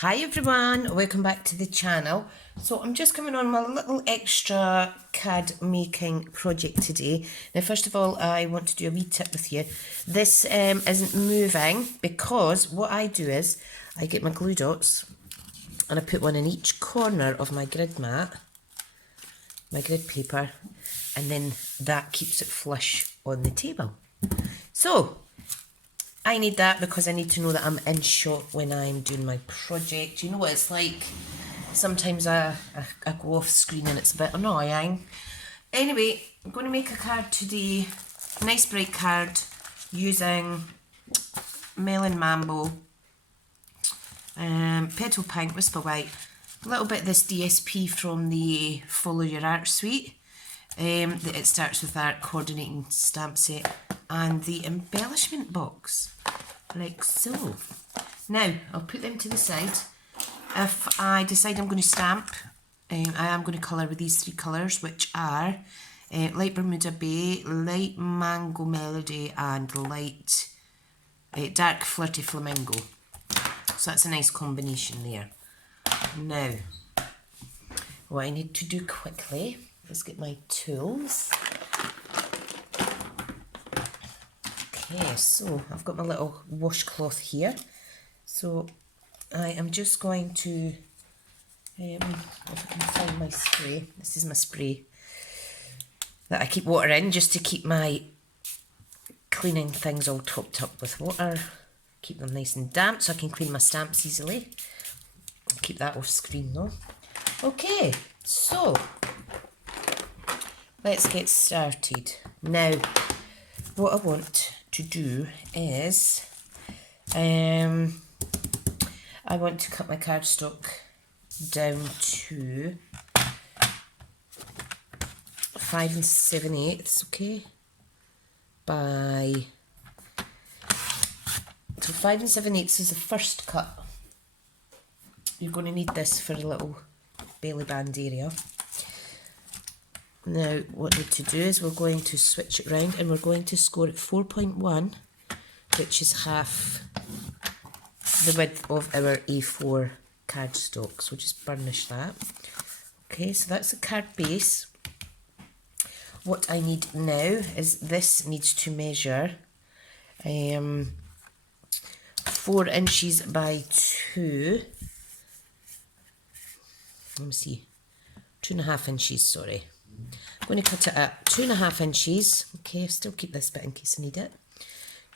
Hi everyone, welcome back to the channel. So I'm just coming on my little extra card making project today. Now first of all I want to do a wee tip with you. This isn't moving because what I do is I get my glue dots and I put one in each corner of my grid mat, my grid paper, and then that keeps it flush on the table. So I need that because I need to know that I'm in shot when I'm doing my project. You know what it's like? Sometimes I go off screen and it's a bit annoying. Anyway, I'm going to make a card today. Nice bright card using Melon Mambo, Petal Pink, Whisper White, a little bit of this DSP from the Follow Your Art suite. It starts with that coordinating stamp set and the embellishment box, like so. Now, I'll put them to the side. If I decide I'm going to stamp, I am going to colour with these three colours, which are light Bermuda Bay, light Mango Melody, and light dark Flirty Flamingo. So that's a nice combination there. Now, what I need to do quickly is get my tools. Okay, so I've got my little washcloth here. So I am just going to, if I can find my spray, this is my spray that I keep water in just to keep my cleaning things all topped up with water. Keep them nice and damp so I can clean my stamps easily. I'll keep that off screen though. Okay, so let's get started. Now, what I want to do is, I want to cut my cardstock down to 5 7/8, okay, so 5 7/8 is the first cut. You're going to need this for a little belly band area. Now what we need to do is we're going to switch it round and we're going to score at 4.1, which is half the width of our A4 cardstock. So just burnish that. Okay, so that's the card base. What I need now is this needs to measure 4 inches by 2. Let me see, 2.5 inches, sorry. I'm going to cut it at 2.5 inches. Okay, I'll still keep this bit in case I need it.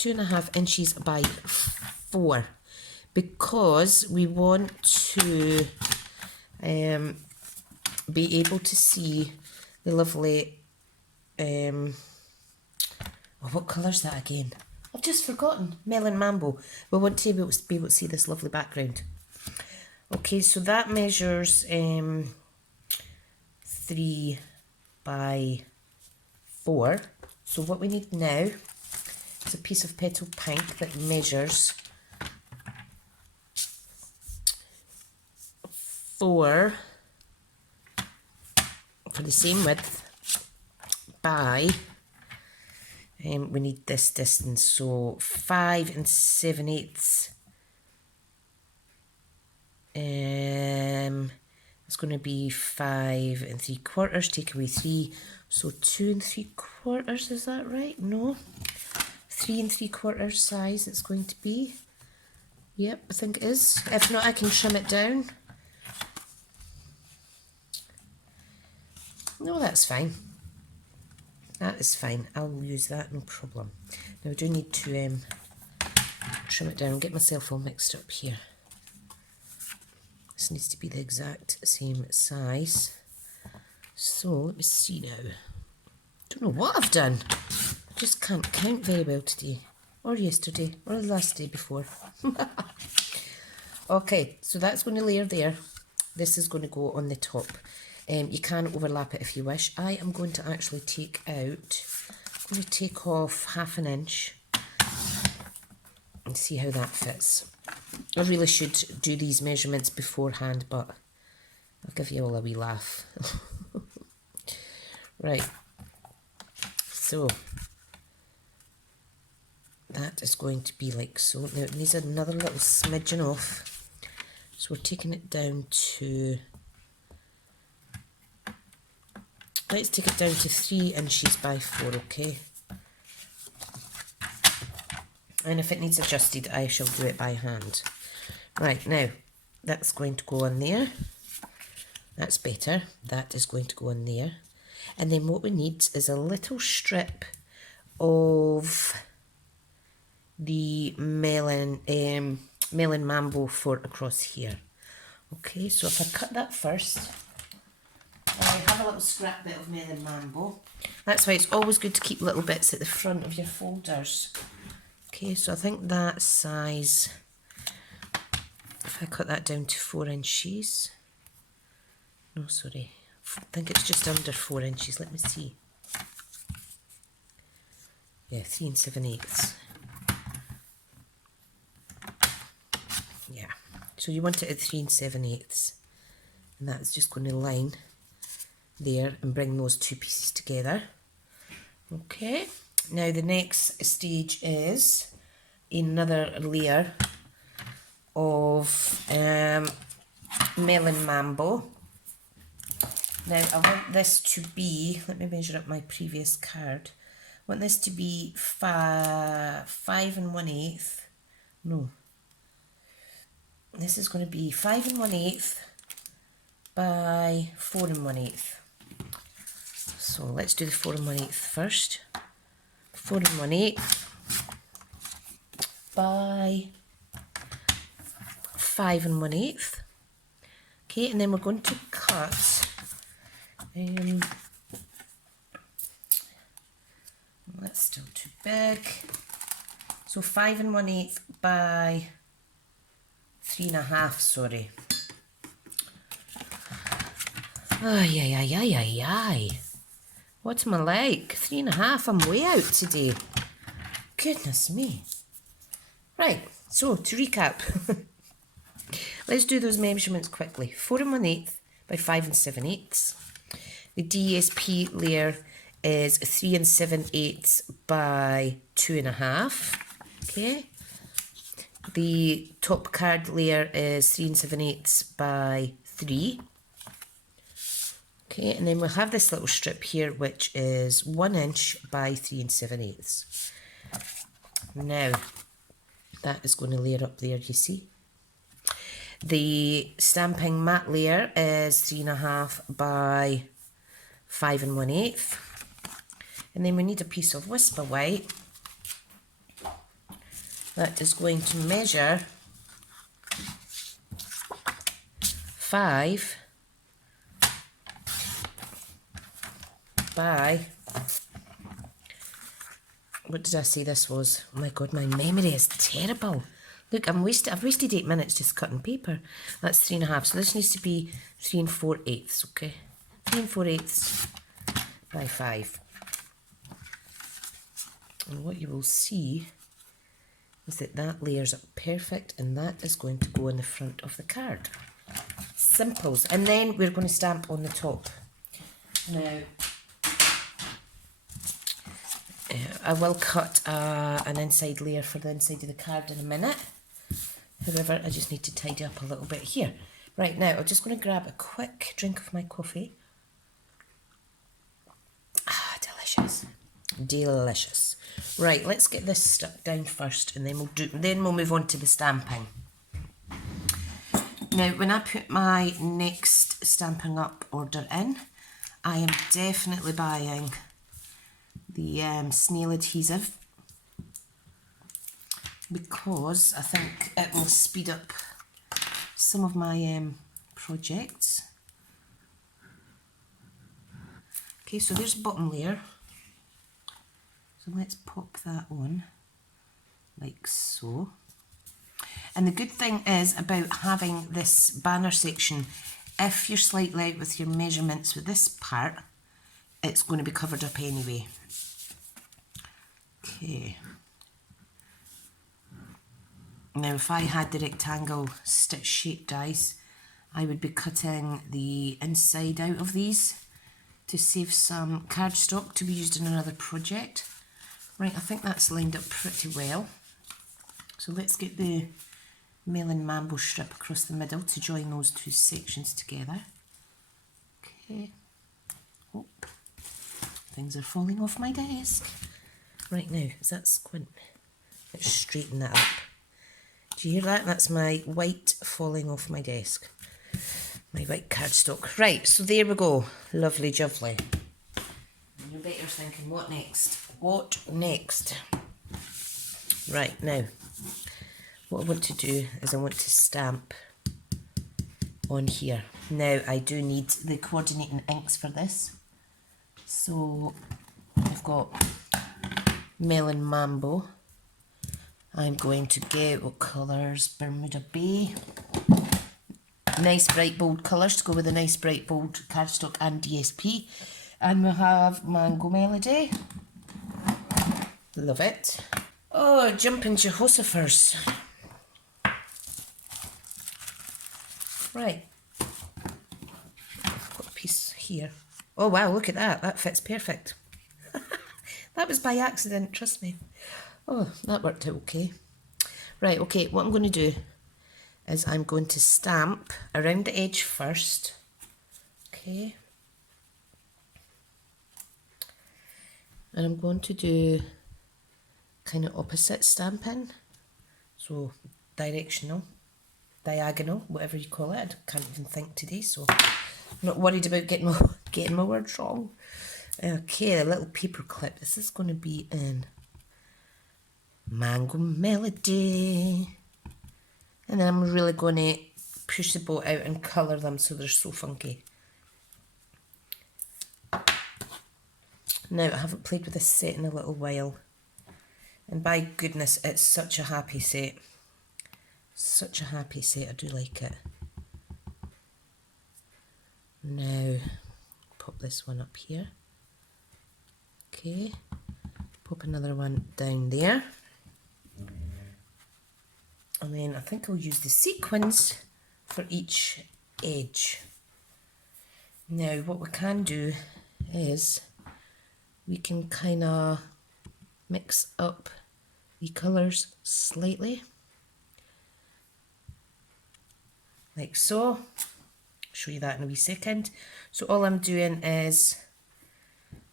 2.5 inches by 4, because we want to be able to see the lovely, what colour is that again? I've just forgotten. Melon Mambo. We want to be able to see this lovely background. Okay, so that measures 3 by 4. So what we need now is a piece of Petal Pink that measures 4 for the same width by, we need this distance, so 5 7/8. It's going to be 5 3/4, take away 3, so 2 3/4, is that right? No, 3 3/4 size it's going to be. Yep, I think it is. If not, I can trim it down. No, that's fine. That is fine. I'll use that, no problem. Now I do need to trim it down and get myself all mixed up here. This needs to be the exact same size. So let me see now. Don't know what I've done. I just can't count very well today, or yesterday, or the last day before. Okay, so that's going to layer there. This is going to go on the top. You can overlap it if you wish. I am going to actually take out, I'm going to take off 1/2 inch and see how that fits. I really should do these measurements beforehand, but I'll give you all a wee laugh. Right, so that is going to be like so. Now it needs another little smidgen off. So we're taking it down to, let's take it down to 3 inches by 4, okay? And if it needs adjusted, I shall do it by hand. Right, now, that's going to go on there. That's better. That is going to go on there. And then what we need is a little strip of the melon mambo for across here. Okay, so if I cut that first, I have a little scrap bit of melon mambo. That's why it's always good to keep little bits at the front of your folders. Okay, so I think that size, if I cut that down to 4 inches, no, sorry, I think it's just under 4 inches, let me see. Yeah, 3 7/8. Yeah, so you want it at 3 7/8, and that's just going to line there and bring those two pieces together. Okay, now the next stage is another layer of melon mambo. Now I want this to be, let me measure up my previous card. I want this to be 5 1/8. No, this is going to be 5 1/8 by 4 1/8. So let's do the 4 1/8 first. 4 1/8 by 5 1/8. Okay, and then we're going to cut. That's still too big. So 5 1/8 by 3 1/2. Sorry. Ay, ay, ay, ay, ay, ay. What am I like? 3 1/2. I'm way out today. Goodness me. Right, so to recap, let's do those measurements quickly. 4 1/8 by 5 7/8. The DSP layer is 3 7/8 by 2 1/2. Okay. The top card layer is 3 7/8 by 3. Okay, and then we'll have this little strip here, which is 1 inch by 3 7/8. Now, that is going to layer up there, you see. The stamping mat layer is 3 1/2 by 5 1/8. And then we need a piece of Whisper White that is going to measure 5 by, what did I say this was? Oh my god, my memory is terrible. Look, I've wasted 8 minutes just cutting paper. That's 3 1/2. So this needs to be 3 4/8, okay? 3 4/8 by 5. And what you will see is that that layers up perfect, and that is going to go in the front of the card. Simples. And then we're going to stamp on the top. Now, I will cut an inside layer for the inside of the card in a minute. However, I just need to tidy up a little bit here. Right, now I'm just going to grab a quick drink of my coffee. Ah, delicious. Delicious. Right, let's get this stuck down first, and then we'll move on to the stamping. Now, when I put my next Stampin' Up order in, I am definitely buying the snail adhesive, because I think it will speed up some of my projects. Okay, so there's the bottom layer. So let's pop that on, like so. And the good thing is about having this banner section, if you're slightly out with your measurements with this part, it's going to be covered up anyway. Okay. Now if I had the rectangle stitch shaped dies, I would be cutting the inside out of these to save some cardstock to be used in another project. Right, I think that's lined up pretty well. So let's get the melon mambo strip across the middle to join those two sections together. Okay. Oh, things are falling off my desk. Right now, is that squint? Let's straighten that up. Do you hear that? That's my white falling off my desk. My white cardstock. Right, so there we go. Lovely jubbly. And you bet you're thinking, what next? What next? Right, now, what I want to do is I want to stamp on here. Now, I do need the coordinating inks for this. So, I've got Melon Mambo. I'm going to get, what colours? Bermuda Bay. Nice bright bold colours to go with a nice bright bold cardstock and DSP. And we'll have Mango Melody. Love it. Oh, jumping Jehoshaphat's. Right. I've got a piece here. Oh wow, look at that. That fits perfect. That was by accident, trust me. Oh, that worked out okay. Right, okay, what I'm going to do is I'm going to stamp around the edge first. Okay. And I'm going to do kind of opposite stamping. So directional, diagonal, whatever you call it. I can't even think today, so I'm not worried about getting my words wrong. Okay, a little paper clip. This is going to be in Mango Melody. And then I'm really going to push the boat out and colour them so they're so funky. Now, I haven't played with this set in a little while. And by goodness, it's such a happy set. Such a happy set, I do like it. Now, pop this one up here. Okay, pop another one down there. And then I think I'll use the sequins for each edge. Now, what we can do is we can kind of mix up the colours slightly. Like so. I'll show you that in a wee second. So all I'm doing is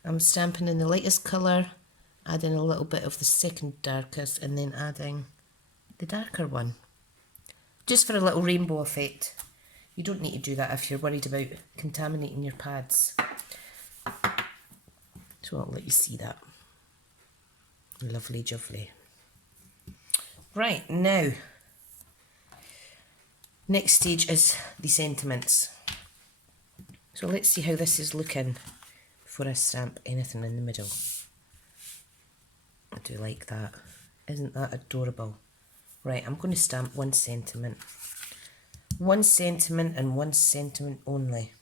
I'm stamping in the lightest colour, adding a little bit of the second darkest, and then adding the darker one. Just for a little rainbow effect. You don't need to do that if you're worried about contaminating your pads. So I'll let you see that. Lovely jubbly. Right, now, next stage is the sentiments. So let's see how this is looking before I stamp anything in the middle. I do like that. Isn't that adorable? Right, I'm going to stamp one sentiment. One sentiment and one sentiment only.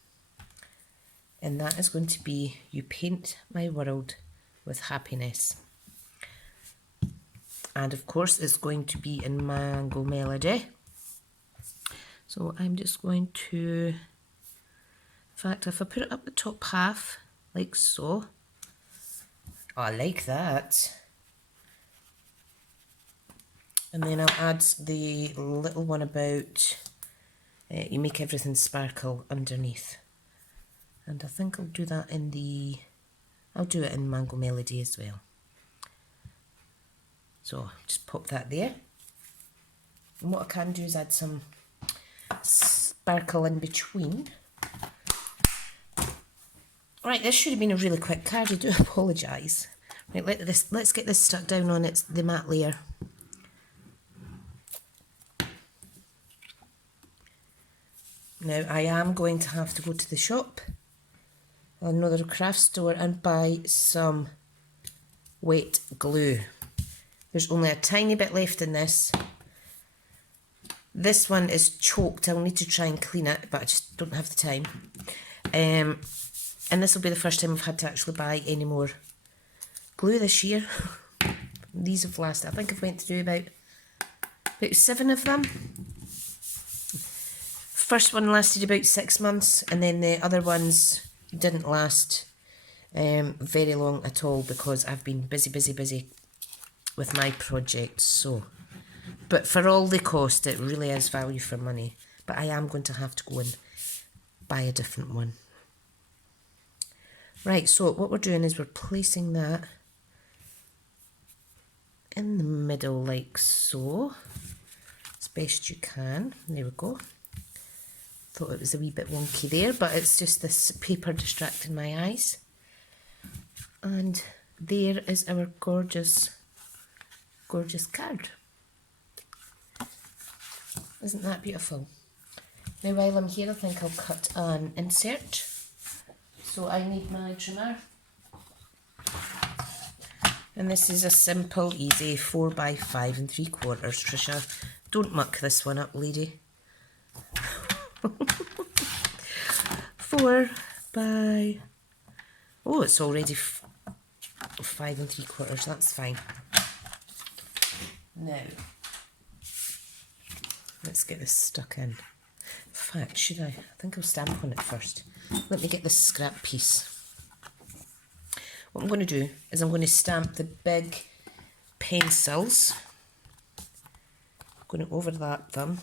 And that is going to be, you paint my world with happiness. And of course it's going to be in Mango Melody. So I'm just going to, in fact, if I put it up the top half, like so. Oh, I like that. And then I'll add the little one about you make everything sparkle underneath. And I think I'll do that in the, I'll do it in Mango Melody as well. So just pop that there. And what I can do is add some sparkle in between. Right, this should have been a really quick card, I do apologise. Right, let's get this stuck down on the matte layer. Now I am going to have to go to the shop, another craft store, and buy some wet glue. There's only a tiny bit left in this. This one is choked. I'll need to try and clean it, but I just don't have the time. And this will be the first time I've had to actually buy any more glue this year. These have lasted, I think I've went through about 7 of them. First one lasted about 6 months, and then the other ones didn't last very long at all because I've been busy with my project. So But for all the cost, it really is value for money. But I am going to have to go and buy a different one. Right, so what we're doing is we're placing that in the middle like so, as best you can. There we go. Thought it was a wee bit wonky there, but it's just this paper distracting my eyes. And there is our gorgeous, gorgeous card. Isn't that beautiful? Now while I'm here, I think I'll cut an insert. So I need my trimmer. And this is a simple, easy 4x5 3/4, Tricia. Don't muck this one up, lady. 4 by... Oh, it's already 5 3/4, that's fine. Now, let's get this stuck in. In fact, should I? I think I'll stamp on it first. Let me get this scrap piece. What I'm going to do is I'm going to stamp the big pencils. I'm going to overlap them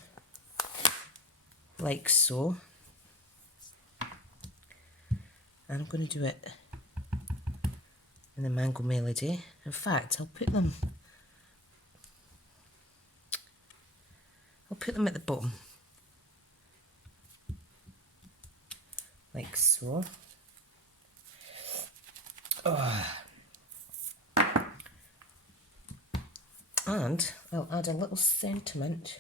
like so. And I'm going to do it in the Mango Melody. In fact, I'll put them at the bottom. Like so. Oh. And I'll add a little sentiment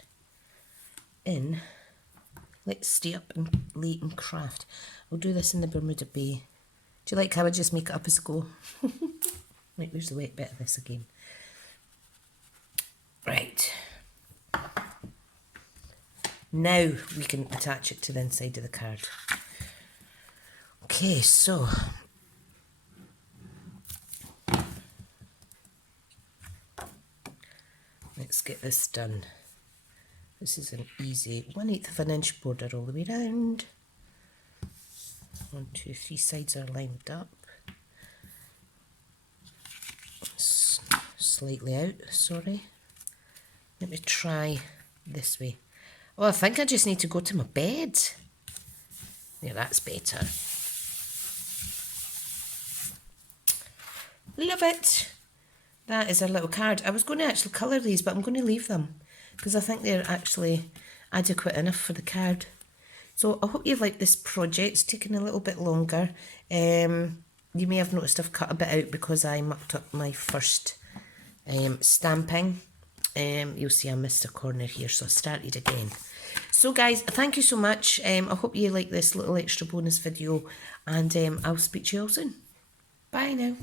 in. Let's stay up and late and craft. I'll do this in the Bermuda Bay. Do you like how I just make it up as I go? Right, where's the wet bit of this again? Right. Now we can attach it to the inside of the card. Okay, so let's get this done. This is an easy 1/8 of an inch border all the way round. 1, 2, 3 sides are lined up. Slightly out, sorry. Let me try this way. Oh, I think I just need to go to my bed. Yeah, that's better. Love it. That is a little card. I was going to actually colour these, but I'm going to leave them because I think they're actually adequate enough for the card. So I hope you've liked this project. It's taken a little bit longer. You may have noticed I've cut a bit out because I mucked up my first stamping. You'll see I missed a corner here, so I started again. So guys, thank you so much. I hope you like this little extra bonus video, and I'll speak to you all soon. Bye now.